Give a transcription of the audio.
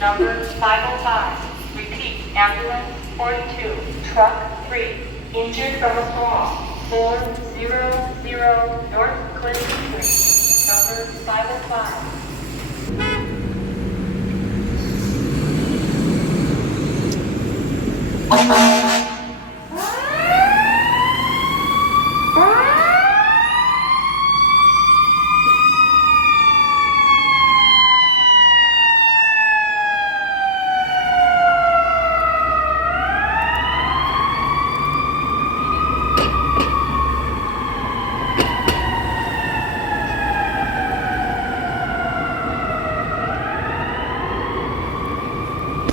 number 505. Repeat, ambulance 42, truck 3, injured from a fall, 400 North Clinton Street, number 505. Thank you.